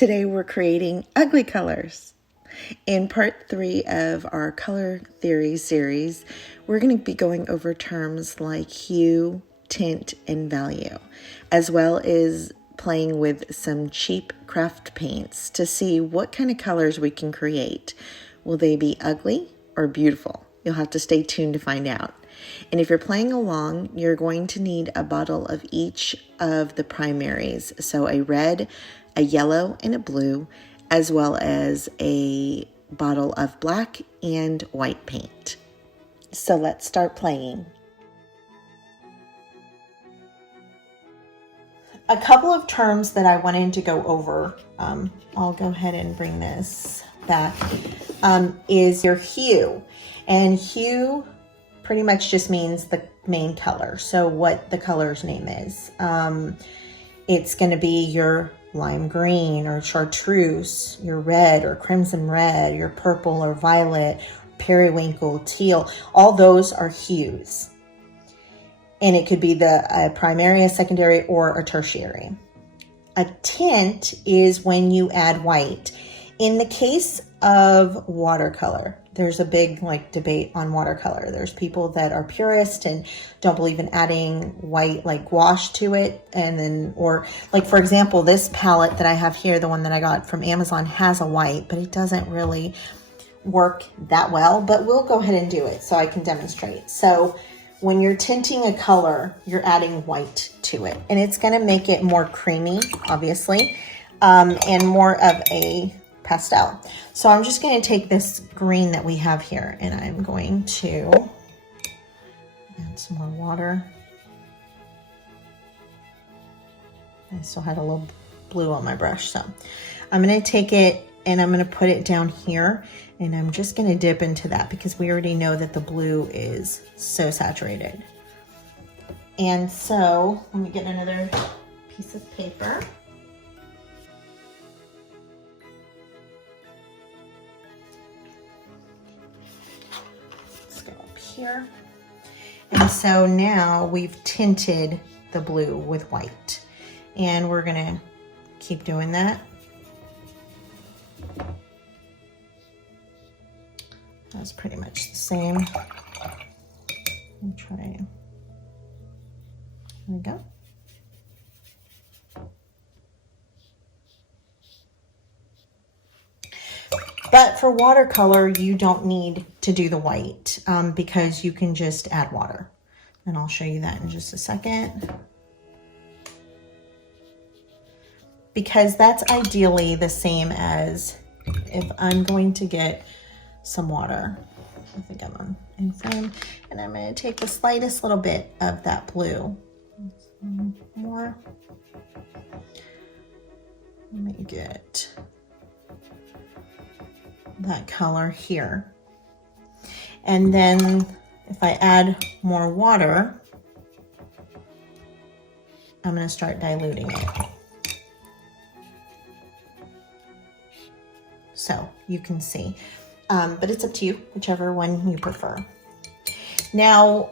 Today we're creating ugly colors. In part 3 of our color theory series, we're going to be going over terms like hue, tint, and value, as well as playing with some cheap craft paints to see what kind of colors we can create. Will they be ugly or beautiful? You'll have to stay tuned to find out. And if you're playing along, you're going to need a bottle of each of the primaries. So a red, a yellow, and a blue, as well as a bottle of black and white paint. So let's start playing. A couple of terms that I wanted to go over, I'll go ahead and bring this back, is your hue. And hue pretty much just means the main color. So what the color's name is. It's going to be your lime green or chartreuse, your red or crimson red, your purple or violet, periwinkle, teal. All those are hues. And it could be a primary, a secondary, or a tertiary. A tint is when you add white. In the case of watercolor, there's a big debate on watercolor. There's people that are purist and don't believe in adding white gouache to it. And then, or for example, this palette that I have here, the one that I got from Amazon, has a white, but it doesn't really work that well. But we'll go ahead and do it so I can demonstrate. So when you're tinting a color, you're adding white to it. And it's going to make it more creamy, obviously, and more of a pastel. So I'm just going to take this green that we have here and I'm going to add some more water. I still had a little blue on my brush, so I'm going to take it and I'm going to put it down here and I'm just going to dip into that because we already know that the blue is so saturated. And so let me get another piece of paper. Here. And so now we've tinted the blue with white and we're gonna keep doing that. That's pretty much the same. I'll try. There we go. But for watercolor, you don't need to do the white because you can just add water. And I'll show you that in just a second. Because that's ideally the same as if I'm going to get some water. I think I'm in frame. And I'm going to take the slightest little bit of that blue. More. Let me get that color here. And then if I add more water, I'm going to start diluting it. So you can see, but it's up to you, whichever one you prefer. Now,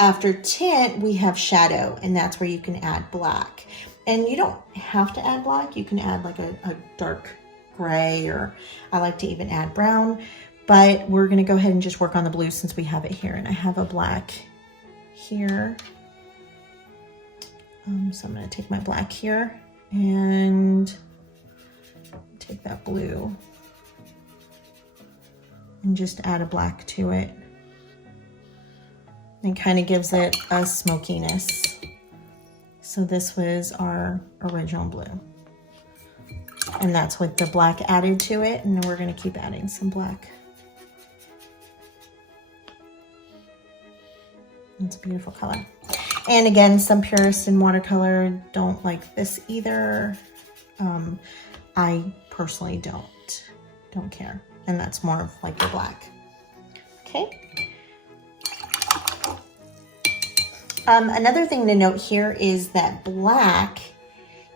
after tint, we have shadow, and that's where you can add black. And you don't have to add black. You can add a dark gray, or I like to even add brown, but we're going to go ahead and just work on the blue since we have it here. And I have a black here. So I'm going to take my black here and take that blue and just add a black to it. And kind of gives it a smokiness. So this was our original blue. And that's with the black added to it. And then we're going to keep adding some black. It's a beautiful color. And again, some purists in watercolor don't like this either. I personally don't care. And that's more of the black. Okay. Another thing to note here is that black,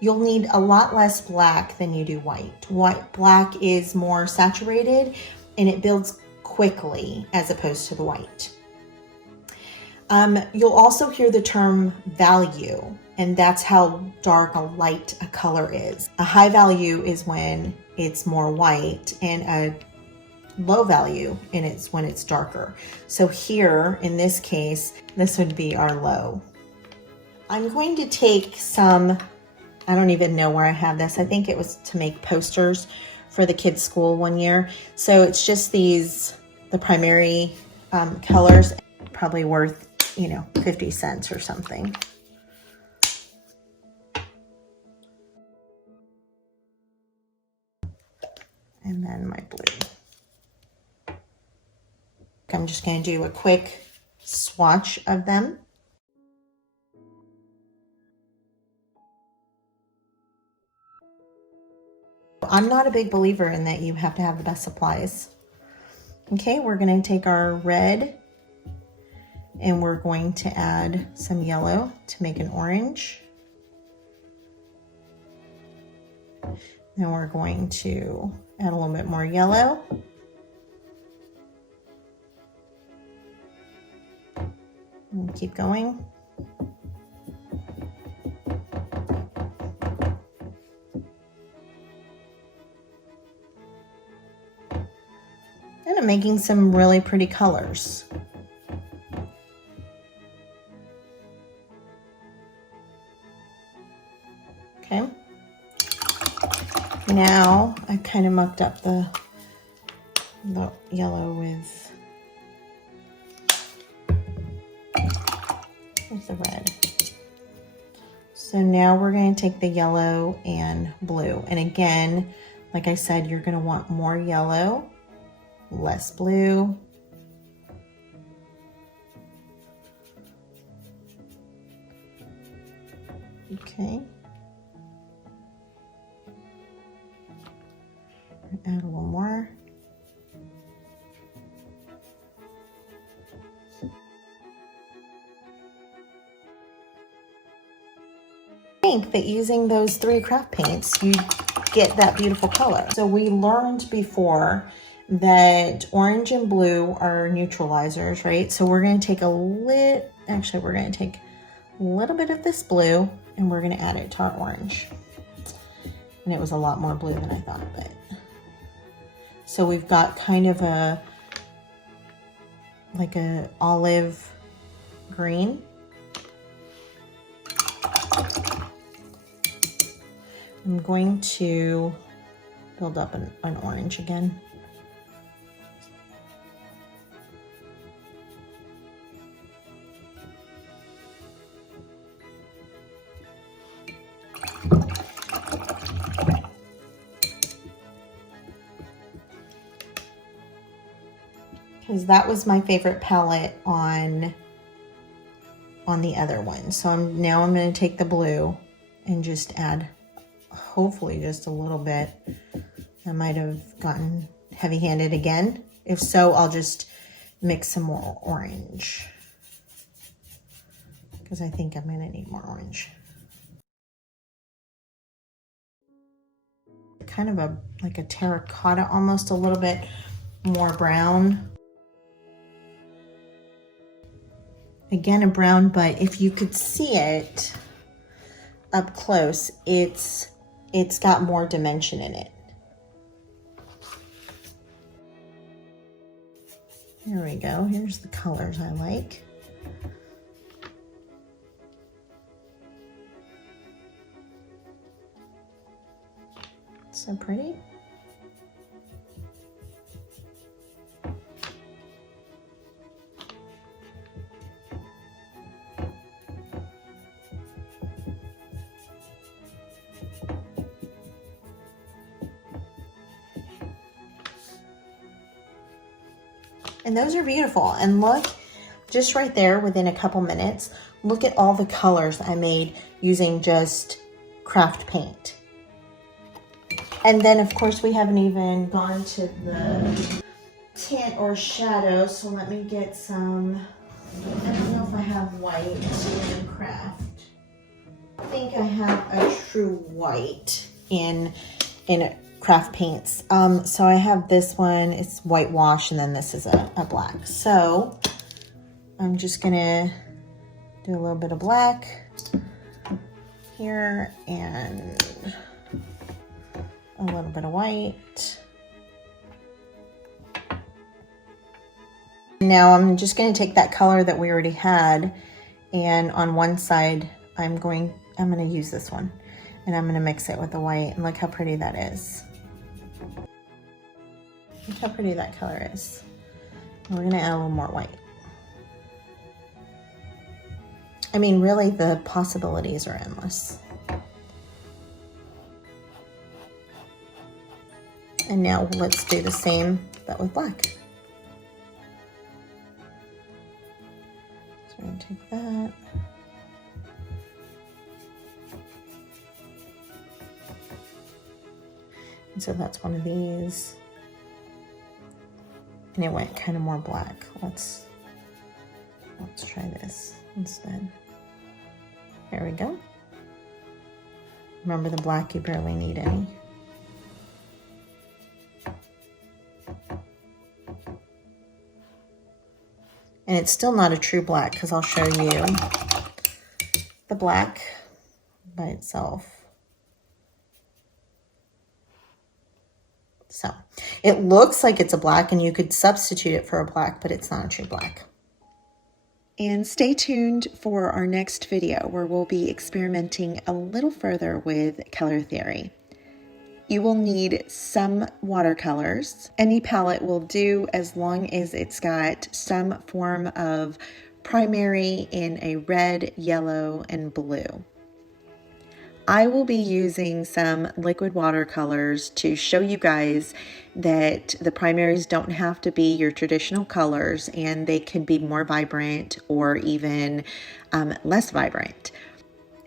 you'll need a lot less black than you do white. Black is more saturated and it builds quickly as opposed to the white. You'll also hear the term value, and that's how dark or light a color is. A high value is when it's more white, and a low value and it's when it's darker. So here in this case, this would be our low. I'm going to take some, I don't even know where I have this. I think it was to make posters for the kids' school one year. So it's just these, the primary colors, probably worth, 50 cents or something. And then my blue. I'm just going to do a quick swatch of them. I'm not a big believer in that you have to have the best supplies. Okay, we're going to take our red and we're going to add some yellow to make an orange. Then we're going to add a little bit more yellow. And keep going. And I'm making some really pretty colors. Okay. Now I kind of mucked up the yellow with the red. So now we're going to take the yellow and blue. And again, like I said, you're going to want more yellow, less blue. Okay. Add a little more. I think that using those 3 craft paints, you get that beautiful color. So we learned before that orange and blue are neutralizers, right? So we're going to take we're going to take a little bit of this blue and we're going to add it to our orange. And it was a lot more blue than I thought, but. So we've got kind of like a olive green. I'm going to build up an orange again. Because that was my favorite palette on the other one. So I'm going to take the blue and just add, hopefully just a little bit. I might have gotten heavy-handed again. If so, I'll just mix some more orange because I think I'm going to need more orange. Kind of like a terracotta, almost a little bit more brown. Again, a brown, but if you could see it up close, it's got more dimension in it. There we go. Here's the colors I like. So pretty. And those are beautiful. And look, just right there within a couple minutes, look at all the colors I made using just craft paint. And then of course we haven't even gone to the tint or shadow. So let me get some, I don't know if I have white in craft. I think I have a true white in craft paints. So I have this one, it's whitewash, and then this is a black. So I'm just gonna do a little bit of black here and a little bit of white. Now I'm just going to take that color that we already had, and on one side I'm going to use this one, and I'm going to mix it with the white, and look how pretty that is. Look how pretty that color is. And we're going to add a little more white. I mean, really, the possibilities are endless. And now let's do the same, but with black. So I'm going to take that. And so that's one of these. And it went kind of more black. Let's try this instead. There we go. Remember, the black, you barely need any. And it's still not a true black, because I'll show you the black by itself. So it looks like it's a black, and you could substitute it for a black, but it's not a true black. And stay tuned for our next video, where we'll be experimenting a little further with color theory. You will need some watercolors. Any palette will do, as long as it's got some form of primary in a red, yellow, and blue. I will be using some liquid watercolors to show you guys that the primaries don't have to be your traditional colors, and they can be more vibrant or even less vibrant.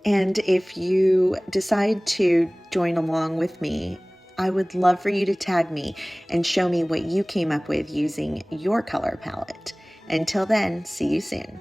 And if you decide to join along with me, I would love for you to tag me and show me what you came up with using your color palette. Until then, see you soon.